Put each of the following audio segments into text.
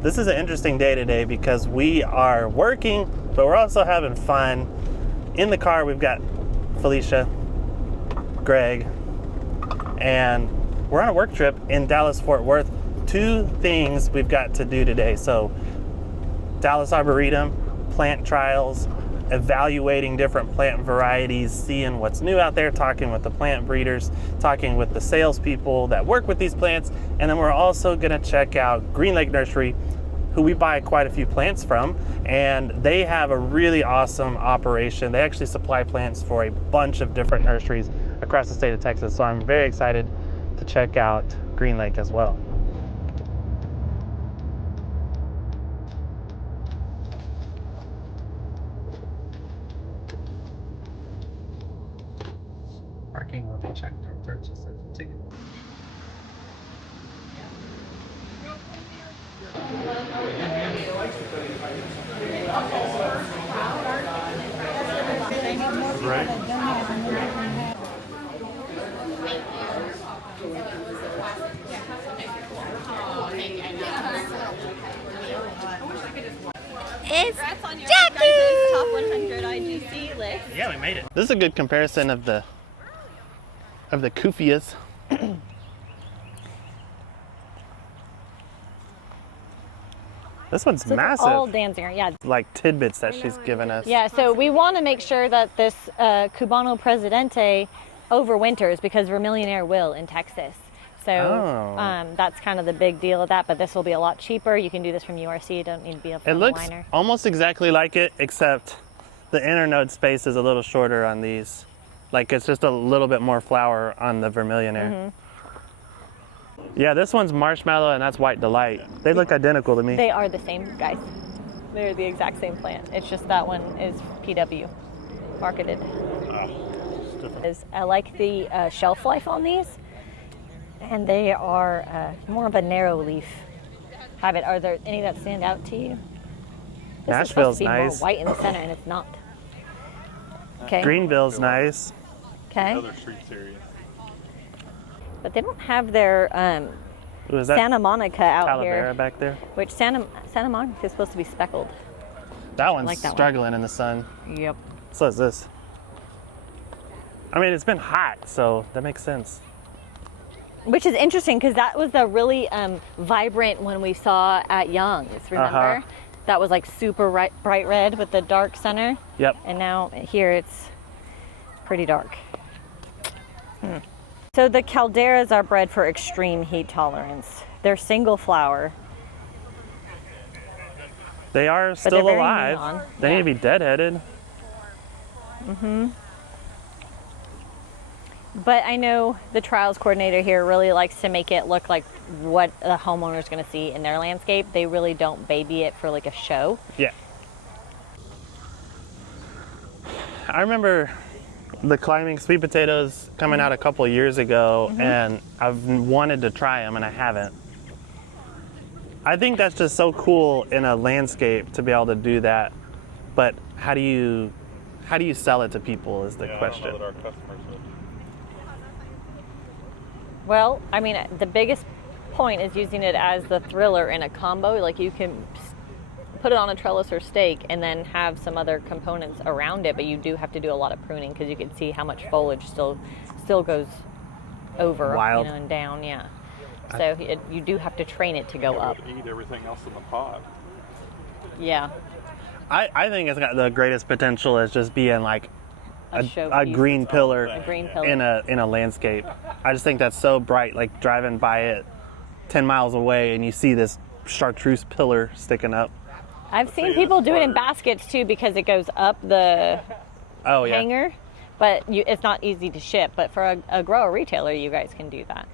This is an interesting day today because we are working, but we're also having fun. In the car, we've got Felicia, Greg, and we're on a work trip in Dallas, Fort Worth. 2 things we've got to do today. So Dallas Arboretum, plant trials, evaluating different plant varieties, seeing what's new out there, talking with the plant breeders, talking with the salespeople that work with these plants. And then we're also gonna check out Greenlake Nursery, who we buy quite a few plants from, and they have a really awesome operation. They actually supply plants for a bunch of different nurseries across the state of Texas. So I'm very excited to check out Greenlake as well. Parking will be checked or purchased as a ticket. Right. It's on your guys' top 100 IGC list. Yeah, we made it. This is a good comparison of the Kufias. This one's So massive. all Danziger, yeah. Like tidbits that she's given us. Yeah, so we want to make sure that this Cubano Presidente overwinters because Vermillionaire will in Texas. So that's kind of the big deal of that, but this will be a lot cheaper. You can do this from URC, you don't need to be a It looks liner. almost exactly like it, except the internode space is a little shorter on these. Like it's just a little bit more flower on the Vermillionaire. Mm-hmm. Yeah, this one's Marshmallow and that's White Delight. They look identical to me. They are the same, guys. They're the exact same plant. It's just that one is PW marketed. I like the shelf life on these, and they are more of a narrow leaf. Are there any that stand out to you? This Nashville's is supposed to be nice. more white in the center, and it's not. Okay. Greenville's nice. Okay. Other streets area. But they don't have their Ooh, is that Santa Monica out Talavera here, back there? which Santa Monica is supposed to be speckled. That one's like that one. struggling in the sun. Yep. So is this. I mean, it's been hot, so that makes sense. Which is interesting because that was the really vibrant one we saw at Young's, remember? That was like super bright red with the dark center. Yep. And now here it's pretty dark. So the calderas are bred for extreme heat tolerance. They're single flower. They are they're still very alive. neon. They need to be deadheaded. But I know the trials coordinator here really likes to make it look like what the homeowner's going to see in their landscape. They really don't baby it for like a show. Yeah. I remember the climbing sweet potatoes coming out a couple of years ago, and I've wanted to try them and I haven't. I think that's just so cool in a landscape to be able to do that. But how do you sell it to people is the question. I don't know that our customers would. Well, I mean, the biggest point is using it as the thriller in a combo. Like you can put it on a trellis or stake and then have some other components around it, but you do have to do a lot of pruning because you can see how much foliage still goes over, Wild. you know, and down. Yeah. So you do have to train it to go It up. would eat everything else in the pot. Yeah. I think it's got the greatest potential as just being like a showpiece. green pillar, A green pillar. in a landscape. I just think that's so bright, like driving by it 10 miles away and you see this chartreuse pillar sticking up. I've seen people do it in baskets too because it goes up the Oh yeah. hanger, but it's not easy to ship. But for a grower retailer, you guys can do that.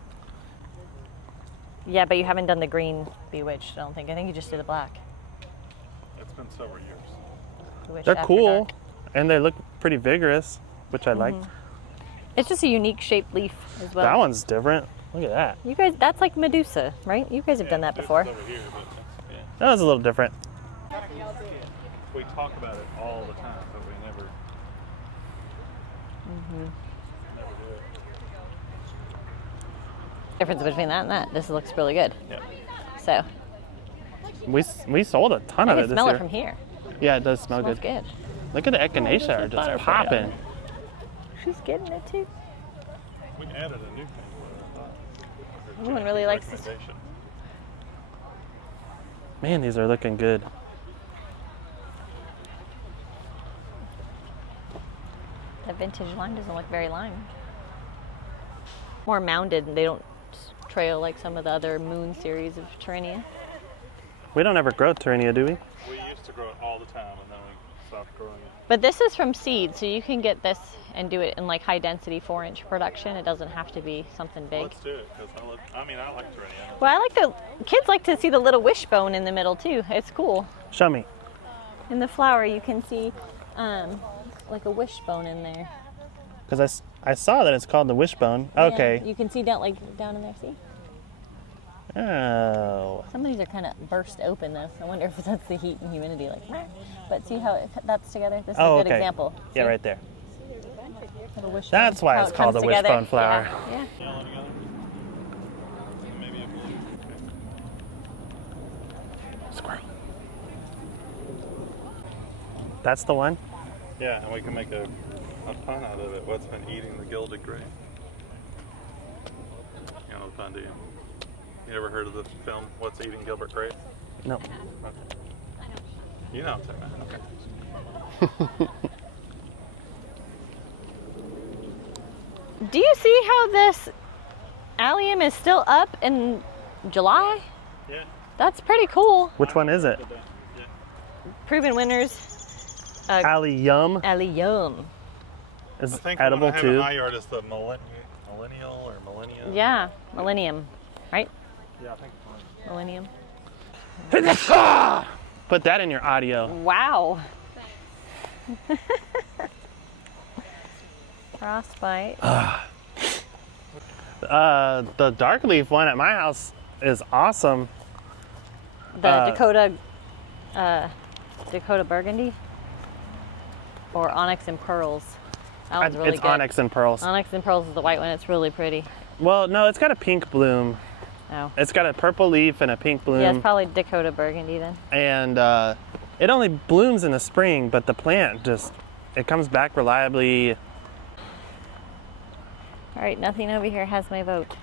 Yeah, but you haven't done the green Bewitched, I don't think. I think you just did the black. It's been several years. Bewitched They're After cool Dark. and they look pretty vigorous, which I like. It's just a unique shaped leaf as well. That one's different. Look at that. You guys, that's like Medusa, right? You guys have done that before. It's over here, but yeah. That one's a little different. We talk about it all the time, but we never. Never do it. Difference between that and that. This looks really good. Yeah. So, We sold a ton I of it can this smell year. it from here. Yeah, it does smell Smells good. good. Look at the echinacea are just popping. She's getting it too. We added a new thing. Everyone really likes this. Man, these are looking good. The vintage lime doesn't look very lime. More mounded, and they don't trail like some of the other moon series of Terrenia. We don't ever grow Terrenia, do we? We used to grow it all the time, and then we stopped growing it. But this is from seed, so you can get this and do it in like high density 4-inch production. It doesn't have to be something big. Let's do it, because I like Terrenia. Well, I like the kids like to see the little wishbone in the middle too. It's cool. Show me. In the flower, you can see like a wishbone in there. Because I saw that it's called the wishbone. Yeah, Okay. you can see down in there. See? Oh. Some of these are kind of burst open though. I wonder if that's the heat and humidity. But see how that's together. This is a good example. Yeah, See? right there. Little wishbone. That's why How it's it called comes the together. wishbone flower. Yeah. Yellow together. And maybe a blue. Squirrel. That's the one? Yeah, and we can make a pun out of it. What's been eating the gilded grape? You know the pun, do you? You ever heard of the film What's Eating Gilbert Grape? No. Okay. You know what I'm talking about. Okay. Do you see how this allium is still up in July? Yeah. That's pretty cool. Which one is it? Yeah. Proven winners. Allium Allium. is I think edible what I have in too. my yard is the millennial or millennia. Yeah, millennium, right? Yeah, I think it's Millennium. Put that in your audio. Wow. Frostbite. The dark leaf one at my house is awesome. The Dakota Burgundy. Or Onyx and Pearls. That one's really It's good. onyx and pearls. Onyx and Pearls is the white one. It's really pretty. Well, no, it's got a pink bloom. Oh. It's got a purple leaf and a pink bloom. Yeah, it's probably Dakota Burgundy then. And it only blooms in the spring, but the plant it comes back reliably. All right, nothing over here has my vote.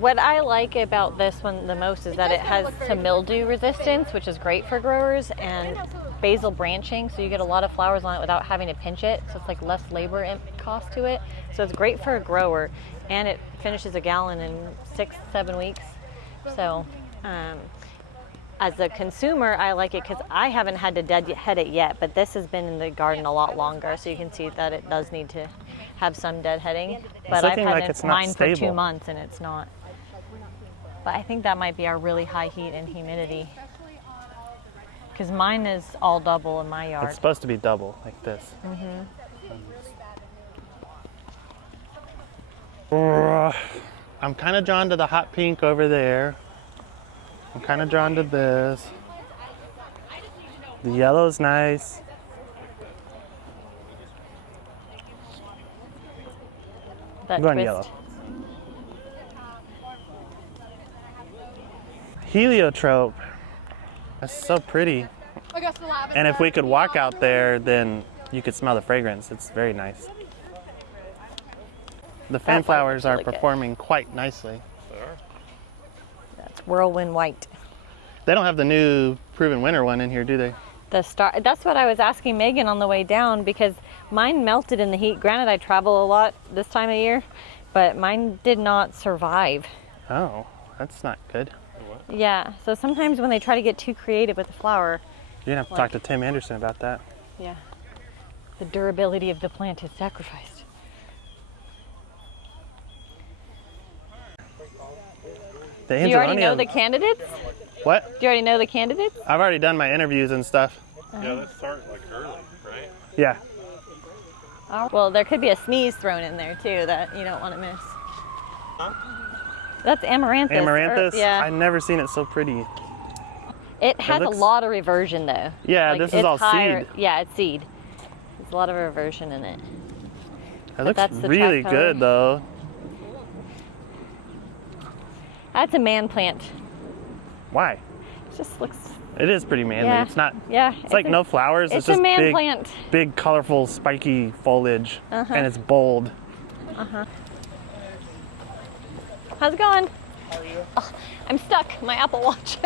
What I like about this one the most is that it has some mildew resistance, which is great for growers, and basal branching, so you get a lot of flowers on it without having to pinch it, so it's like less labor cost to it. So it's great for a grower, and it finishes a gallon in 6-7 weeks. So as a consumer, I like it because I haven't had to deadhead it yet, but this has been in the garden a lot longer, so you can see that it does need to have some deadheading. But I've had mine for 2 months and it's not. But I think that might be our really high heat and humidity, because mine is all double in my yard. It's supposed to be double, like this. I'm kind of drawn to the hot pink over there. I'm kind of drawn to this. The yellow's nice. That I'm going twist. yellow. Heliotrope. That's so pretty. And if we could walk out there, then you could smell the fragrance. It's very nice. The fan flowers are performing quite nicely. They are. That's whirlwind white. They don't have the new proven winter one in here, do they? The star. That's what I was asking Megan on the way down, because mine melted in the heat. Granted, I travel a lot this time of year, but mine did not survive. Oh, that's not good. Yeah, so sometimes when they try to get too creative with the flower, You're gonna have to talk to Tim Anderson about that. yeah, the durability of the plant is sacrificed. The Do you already know Angelonium- the candidates? What? Do you already know the candidates? I've already done my interviews and stuff. Yeah, that started like early, right? Yeah. Well, there could be a sneeze thrown in there too that you don't want to miss. That's amaranthus. Amaranthus? Yeah. I've never seen it so pretty. It has looks- a lot of reversion though. Yeah, Like, this is it's all higher- seed. Yeah, it's seed. There's a lot of reversion in it. It looks that's the really trap color. good though. That's a man plant. Why? It just looks. It is pretty manly. Yeah. It's not. Yeah. It's like no flowers. It's just a man big, plant. big, colorful, spiky foliage, and it's bold. How's it going? How are you? Oh, I'm stuck. My Apple Watch.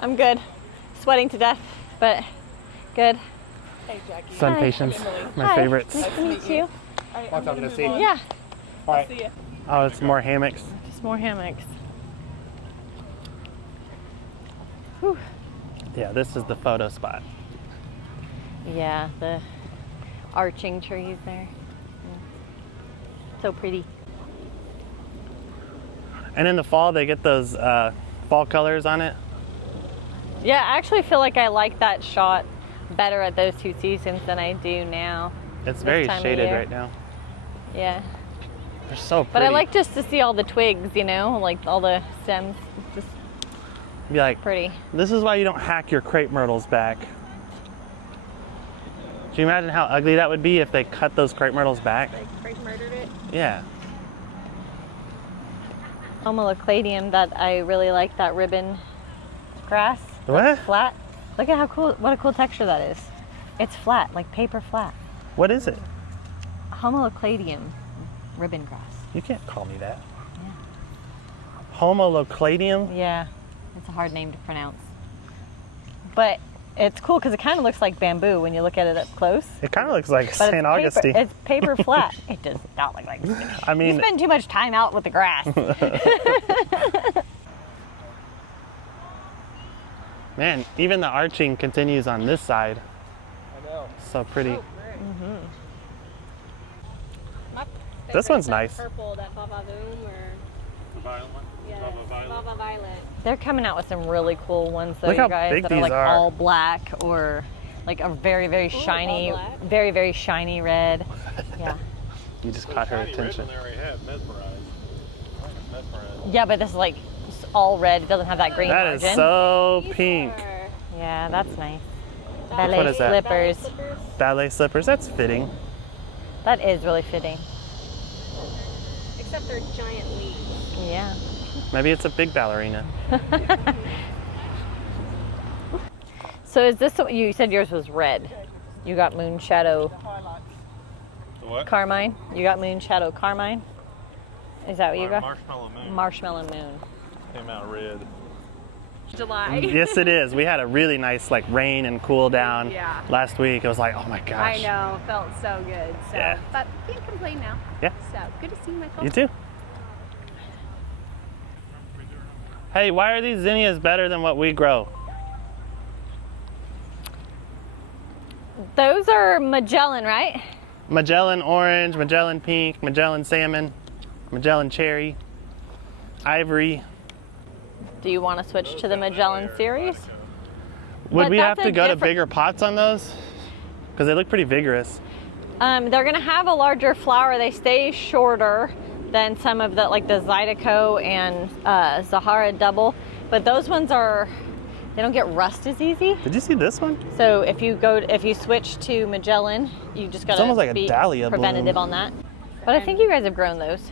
I'm good. Sweating to death, but good. Hey, Jackie. Sun Hi. patience, my Hi. favorites. Nice to meet you. I'm gonna see. Yeah. All right. See ya. Oh, it's more hammocks. Just more hammocks. Whew. Yeah, this is the photo spot. Yeah, the arching trees there. So pretty. And in the fall, they get those fall colors on it. Yeah, I actually feel like I like that shot better at those 2 seasons than I do now. It's very time of shaded year. right now. Yeah. They're so pretty. But I like just to see all the twigs, you know, like all the stems. Just Be like, pretty. this is why you don't hack your crepe myrtles back. Do you imagine how ugly that would be if they cut those crepe myrtles back? Like, Frank murdered it. Yeah. Homolocladium that I really like, that ribbon grass. What? Flat. Look at how cool, what a cool texture that is. It's flat, like paper flat. What is it? Homolocladium ribbon grass. You can't call me that. Homolocladium? Yeah, it's a hard name to pronounce. But it's cool because it kind of looks like bamboo when you look at it up close. It kind of looks like But St. it's Augustine. paper, it's paper flat. It does not look like I mean, you spend too much time out with the grass. man, even the arching continues on this side. I know. So pretty. My This one's favorite's that nice. Purple, that Vavavoom, or The violet one? yeah, Lava violet? Vava Violet. They're coming out with some really cool ones though, Look how you guys, big that are these like are. all black or like a very, very shiny, all black. very, very shiny red. Yeah. You just caught her Shiny red attention. one they already had, mesmerized. Mesmerized. Yeah, but this is like just all red. It doesn't have that green That margin. is so These pink. are Yeah, that's nice. ballet What is that? Slippers. slippers. Ballet slippers, that's fitting. That is really fitting. Except they're giant leaves. Yeah. Maybe it's a big ballerina. So is this what you said yours was red? You got moon shadow The what? carmine? You got moon shadow carmine? Is that what you got? Marshmallow moon. Marshmallow moon. Came out red. July. Yes, it is. We had a really nice like rain and cool down Yeah. last week. It was like, oh my I gosh. know, felt so good. So, Yeah. but can't complain now. Yeah. So good to see you, Michael. You too. Hey, why are these zinnias better than what we grow? Those are Magellan, right? Magellan orange, Magellan pink, Magellan salmon, Magellan cherry, ivory. Do you want to switch to the Magellan series? Would But we have that's to a go to different- bigger pots on those? Because they look pretty vigorous. They're gonna have a larger flower. They stay shorter than some of the, like the Zydeco and Zahara double, but those ones they don't get rust as easy. Did you see this one? So if you switch to Magellan, you just gotta almost like a be dahlia preventative bloom. on that. But I think you guys have grown those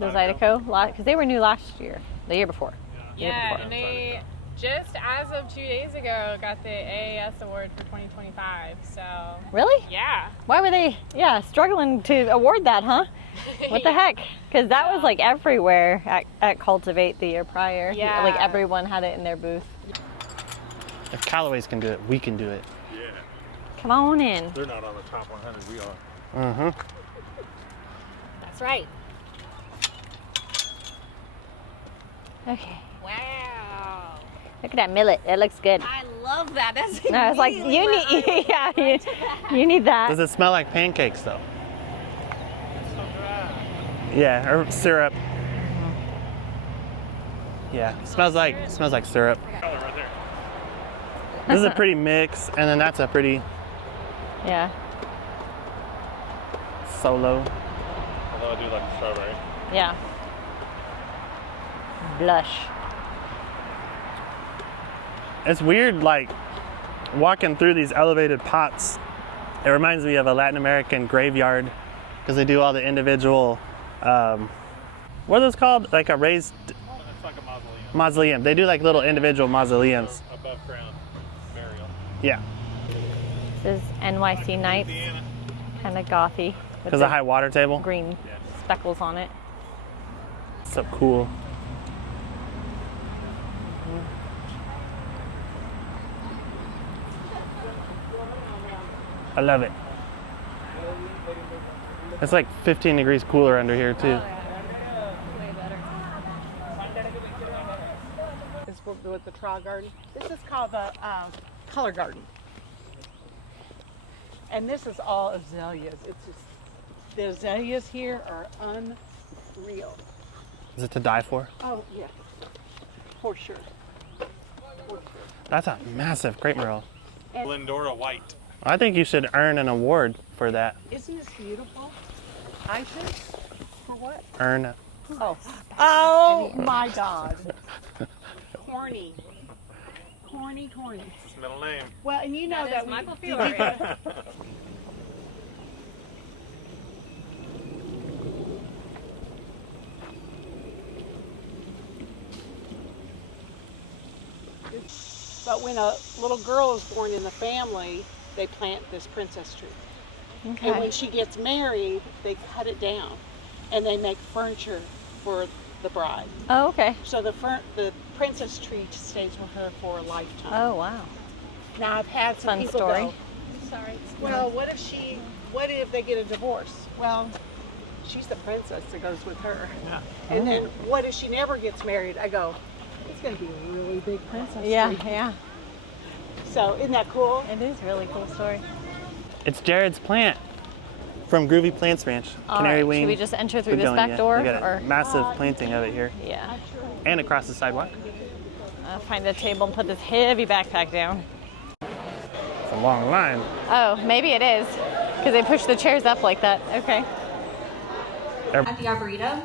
Zydeco, because they were new last year, the year before. Yeah, and they just as of 2 days ago got the AAS award for 2025. So Really? yeah, Why were they, struggling to award that, huh? What the heck? Because that was like everywhere at Cultivate the year prior. Yeah. Like everyone had it in their booth. If Callaway's can do it, we can do it. Yeah. Come on in. They're not on the top 100, we are. Uh-huh. That's right. Okay. Wow. Look at that millet. It looks good. I love that. That's I was like, you need, you need that. Does it smell like pancakes though? It's so dry. Yeah, or syrup. Yeah, smells like syrup. Color right there. This is a pretty mix, and then that's a pretty Yeah. solo. Although I do like the strawberry. Yeah. Blush. It's weird, like walking through these elevated pots. It reminds me of a Latin American graveyard because they do all the individual. What are those called? Like a raised Mausoleum. They do like little individual mausoleums. Above ground burial. Yeah. This is NYC Nights, kind of gothy. with Because of high water table. green speckles on it. So cool. I love it. It's like 15 degrees cooler under here too. Is with the trial garden. This is called the color garden. And this is all azaleas. It's just, the azaleas here are unreal. Is it to die for? Oh, yeah. For sure. That's a massive crepe myrtle. Glendora White. I think you should earn an award for that. Isn't this beautiful? I should? For what? Earn. Oh. Oh my God. Corny. Corny. It's his middle name. Well, and you know That that, is Michael we, Fiore. but when a little girl is born in the family, they plant this princess tree. And when she gets married, they cut it down and they make furniture for the bride. Oh, okay. So the princess tree stays with her for a lifetime. Oh, wow. Now I've had some Fun people story. go, sorry, well, what if they get a divorce? Well, she's the princess that goes with her. Yeah. And then what if she never gets married? I go, it's going to be a really big princess Yeah, tree. yeah. So isn't that cool? It is a really cool story. It's Jared's plant from Groovy Plants Ranch. All Canary right, wing. should we just enter through this begonia. back door? They got a Or massive planting of it here. yeah. And across the sidewalk. I'll find a table and put this heavy backpack down. It's a long line. Oh, maybe it is. Because they push the chairs up like that. Okay. At the Arboretum,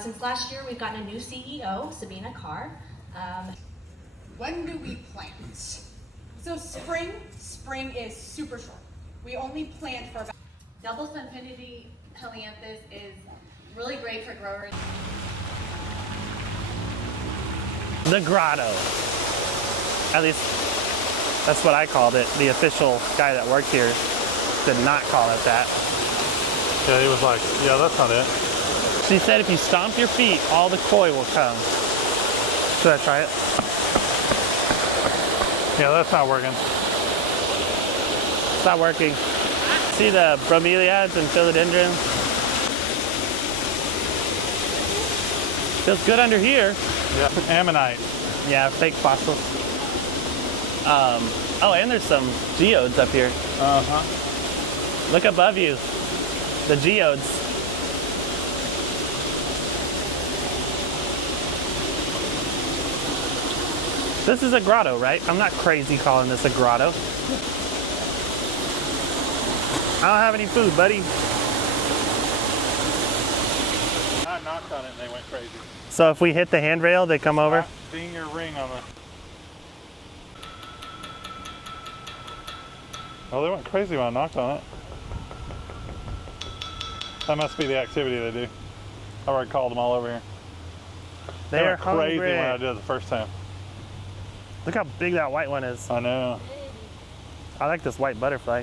since last year, we've gotten a new CEO, Sabina Carr. When do we plant? So spring is super short. We only plant for about. Double Sunfinity Helianthus is really great for growers. The grotto. At least that's what I called it. The official guy that worked here did not call it that. Yeah, he was like, yeah, that's not it. She said if you stomp your feet, all the koi will come. Should I try it? Yeah, that's not working. It's not working. See the bromeliads and philodendrons? Feels good under here. Yeah, ammonite. Yeah, fake fossils. Oh, and there's some geodes up here. Uh-huh. Look above you. The geodes. This is a grotto, right? I'm not crazy calling this a grotto. I don't have any food, buddy. I knocked on it and they went crazy. So if we hit the handrail, they come over? Ding your ring on the... Oh, they went crazy when I knocked on it. That must be the activity they do. I already called them all over here. They They're went crazy hungry. when I did it the first time. Look how big that white one is. I know. I like this white butterfly.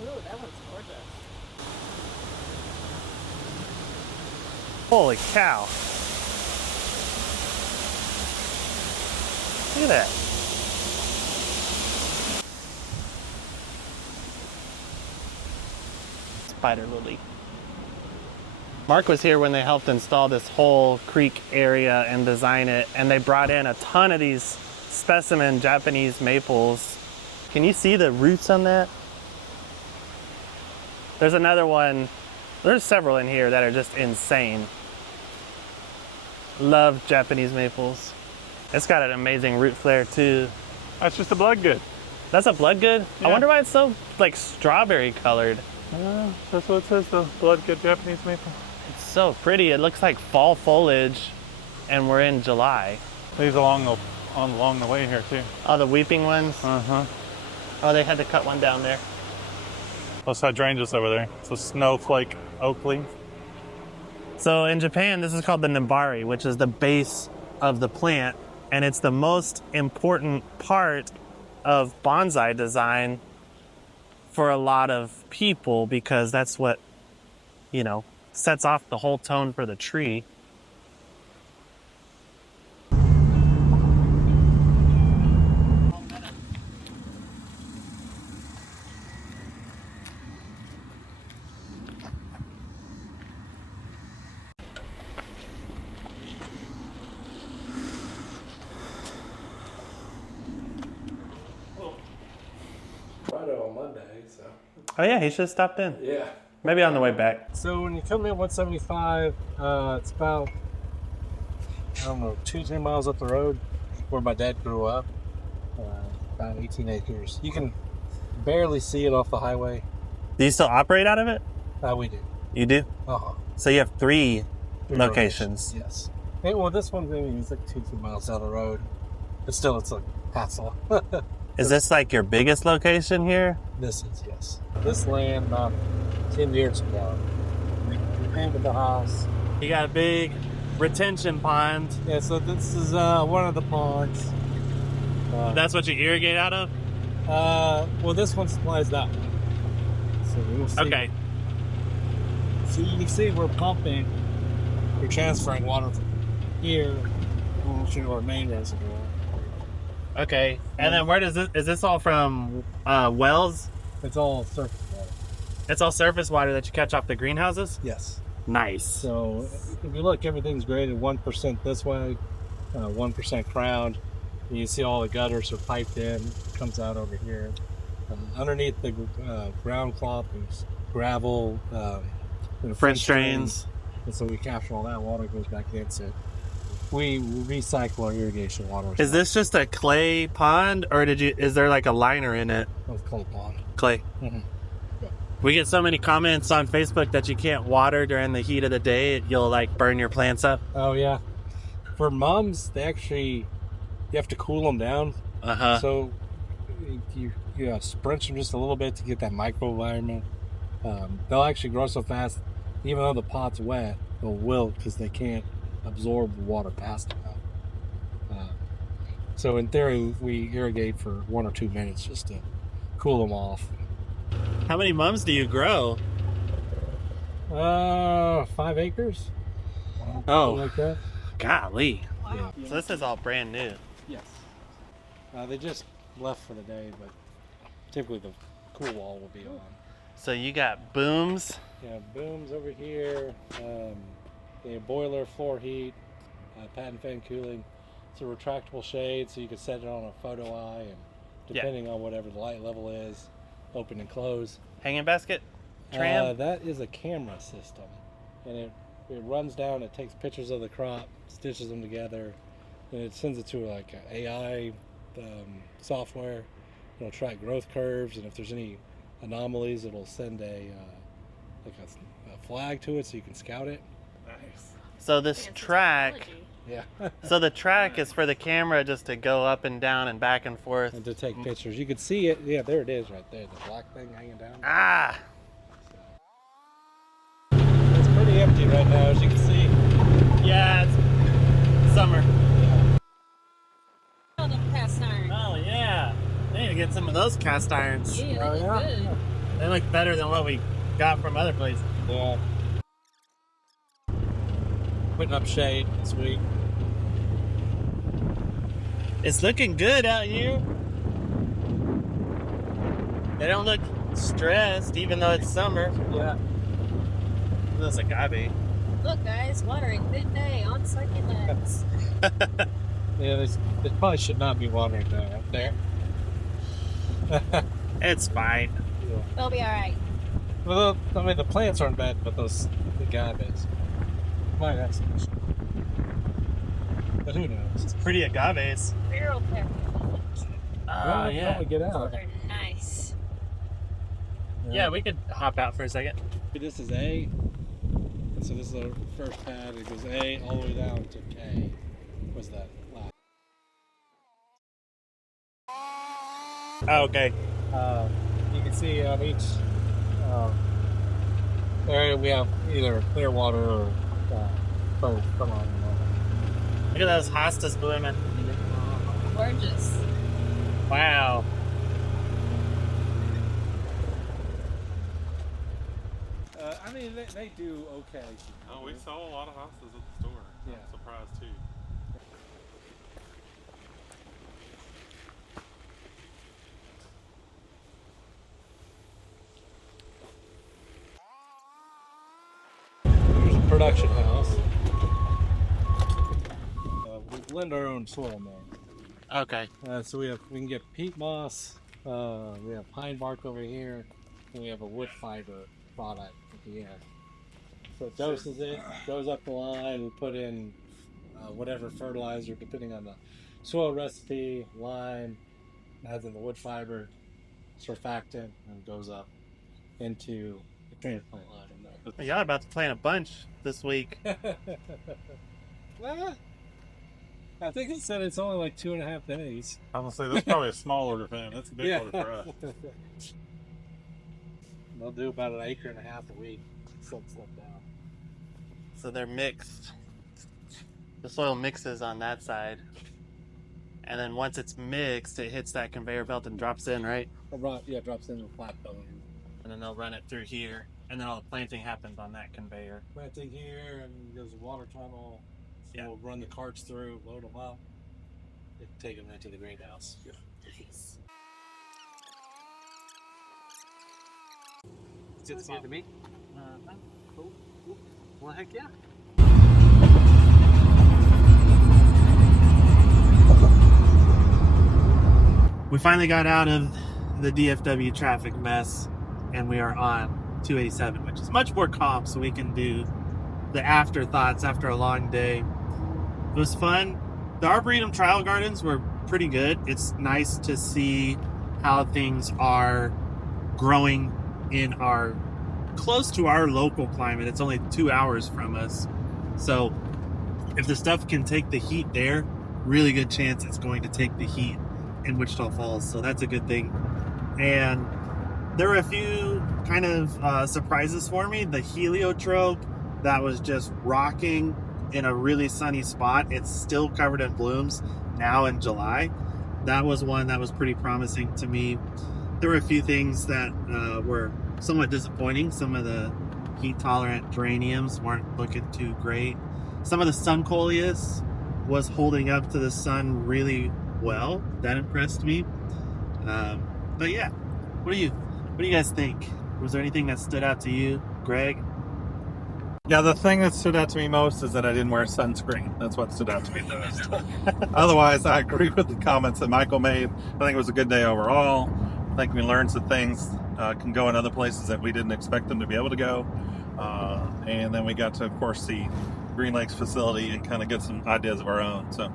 Ooh, that one's gorgeous. Holy cow. Look at that. Spider lily. Mark was here when they helped install this whole creek area and design it, and they brought in a ton of these specimen Japanese maples. Can you see the roots on that? There's another one. There's several in here that are just insane. Love Japanese maples. It's got an amazing root flare too. That's just a blood good. That's a bloodgood? Yeah. I wonder why it's so like strawberry colored. That's what it says, the blood good Japanese maple. It's so pretty. It looks like fall foliage and we're in July. These along the way here too. Oh, the weeping ones? Uh-huh. Oh, they had to cut one down there. Those hydrangeas over there. It's a snowflake oak leaf. So in Japan, this is called the nabari, which is the base of the plant, and it's the most important part of bonsai design for a lot of people because that's what, you know, sets off the whole tone for the tree. On Monday, so Oh yeah, he should have stopped in. yeah. Maybe on the way back. So when you come in 175, it's about, I don't know, 2-3 miles up the road where my dad grew up. About 18 acres. You can barely see it off the highway. Do you still operate out of it? We do. You do? Uh-huh. So you have three Three locations. Yes. Hey, well, this one's maybe it's like 2 miles down the road, but still, it's a hassle. Is this like your biggest location here? This is, yes. This land about 10 years ago. We painted the house. You got a big retention pond. Yeah, so this is one of the ponds. That's what you irrigate out of? Well, this one supplies that one. So we'll see. Okay. So you can see we're pumping, we're transferring water from here to our main reservoir. Okay. And then where does this, is this all from wells? It's all surface water. It's all surface water that you catch off the greenhouses? Yes. Nice. So if you look, everything's graded 1% this way, 1% crowned. And you see all the gutters are piped in, comes out over here. Underneath the ground cloth is gravel, French drains. And so we capture all that water, goes back in. So we recycle our irrigation water. Is this just a clay pond, or is there like a liner in it? It's clay pond. Clay. Mm-hmm. We get so many comments on Facebook that you can't water during the heat of the day. You'll like burn your plants up. Oh yeah. For mums, you have to cool them down. Uh-huh. So you spritz them just a little bit to get that microenvironment. They'll actually grow so fast, even though the pot's wet, they'll wilt because they can't absorb the water fast enough. So in theory, we irrigate for 1 or 2 minutes just to cool them off. How many mums do you grow? 5 acres. Oh, Something like that. golly. Yeah. So this is all brand new. Yes. They just left for the day, but typically the cool wall will be on. So you got booms. Yeah, booms over here, the boiler, floor heat, patent fan cooling. It's a retractable shade, so you can set it on a photo eye, and depending on whatever the light level is, open and close. Hanging basket? Tram? That is a camera system, and it runs down, it takes pictures of the crop, stitches them together, and it sends it to like an AI software. It'll track growth curves, and if there's any anomalies, it'll send a flag to it so you can scout it. Nice. So this track, Yeah. so the track is for the camera just to go up and down and back and forth. And to take pictures. You can see it. Yeah, there it is right there, the black thing hanging down. Ah! It's pretty empty right now, as you can see. Yeah, it's summer. Oh, the cast iron. Oh yeah. They need to get some of those cast irons. Yeah, Oh, they look yeah. good. They look better than what we got from other places. Yeah. Putting up shade this week. It's looking good out here. They don't look stressed, even though it's summer. Yeah. That's agave. Look, guys, watering midday on succulents. Yeah, they probably should not be watering that up there. It's fine. They'll be all right. Well, I mean, the plants aren't bad, but the agaves might have some issue. But who knows? It's pretty agaves. Barrel pepper. Oh, yeah. Probably get Oh, out. they're nice. Yeah, we could hop out for a second. This is A, and so this is our first pad. It goes A all the way down to K. What's that? Last. Oh, okay. You can see on each area we have either clear water or both. Come on. Look at those hostas blooming. Gorgeous. Wow. I mean, they do okay. Oh, we saw a lot of hostas at the store. Yeah. I'm surprised too. There's a production house. We blend our own soil there. Okay. So we can get peat moss. We have pine bark over here, and we have a wood fiber product at the end. So it doses it, goes up the line. We put in whatever fertilizer, depending on the soil recipe, lime, adds in the wood fiber, surfactant, and goes up into the transplant line. Y'all are about to plant a bunch this week. Well, I think it said it's only like 2.5 days. I'm gonna say that's probably a small order for them. That's a big order for us. They'll do about 1.5 acres a week. Some stuff down. So they're mixed. The soil mixes on that side. And then once it's mixed, it hits that conveyor belt and drops in, right? Yeah, drops into the plateau. And then they'll run it through here. And then all the planting happens on that conveyor. Planting here, and there's a water tunnel. So Yeah. we'll run the carts through, load them up, and take them into the greenhouse. Nice. It's good to see you to me. Cool. Well, heck yeah. We finally got out of the DFW traffic mess, and we are on 287, which is much more calm, so we can do the afterthoughts after a long day. It was fun. The Arboretum trial gardens were pretty good. It's nice to see how things are growing in our close to our local climate. It's only 2 hours from us. So if the stuff can take the heat there, really good chance it's going to take the heat in Wichita Falls. So that's a good thing. And there were a few kind of surprises for me. The heliotrope that was just rocking in a really sunny spot. It's still covered in blooms now in July. That was one that was pretty promising to me. There were a few things that were somewhat disappointing. Some of the heat-tolerant geraniums weren't looking too great. Some of the Suncoleus was holding up to the sun really well. That impressed me. But yeah, what do you guys think? Was there anything that stood out to you, Greg? Yeah, the thing that stood out to me most is that I didn't wear sunscreen. That's what stood out to me the most. Otherwise, I agree with the comments that Michael made. I think it was a good day overall. I think we learned some things can go in other places that we didn't expect them to be able to go. And then we got to, of course, see Green Lake's facility and kind of get some ideas of our own. So,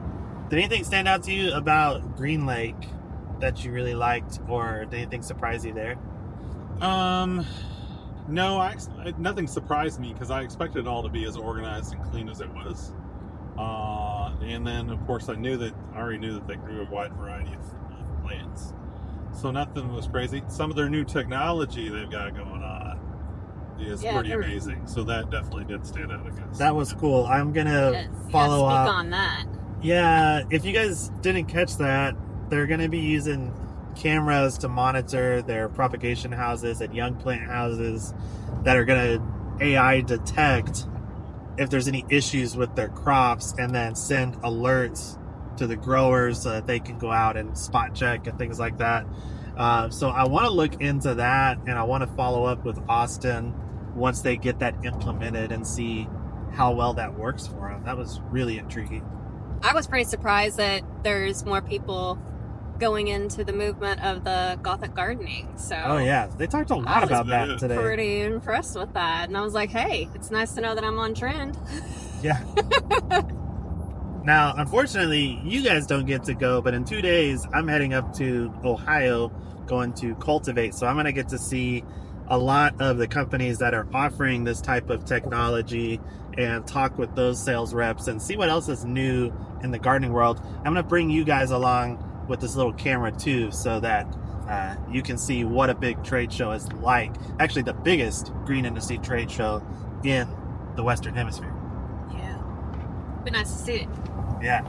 did anything stand out to you about Green Lake that you really liked, or did anything surprise you there? No, nothing surprised me because I expected it all to be as organized and clean as it was. And then, of course, I already knew that they grew a wide variety of plants. So nothing was crazy. Some of their new technology they've got going on is pretty amazing. So that definitely did stand out, I guess. That was cool. I'm going to follow up. Speak on that. Yeah, if you guys didn't catch that, they're going to be using cameras to monitor their propagation houses and young plant houses that are going to AI detect if there's any issues with their crops and then send alerts to the growers so that they can go out and spot check and things like that. So I want to look into that, and I want to follow up with Austin once they get that implemented and see how well that works for them. That was really intriguing. I was pretty surprised that there's more people going into the movement of the Gothic gardening. So oh yeah, they talked a lot about that today. Pretty impressed with that, and I was like, hey, it's nice to know that I'm on trend. Yeah. Now, unfortunately, you guys don't get to go, but in 2 days, I'm heading up to Ohio, going to Cultivate. So I'm going to get to see a lot of the companies that are offering this type of technology and talk with those sales reps and see what else is new in the gardening world. I'm going to bring you guys along with this little camera too, so that you can see what a big trade show is like. Actually, the biggest green industry trade show in the Western Hemisphere. Yeah. Be nice to see it. Yeah.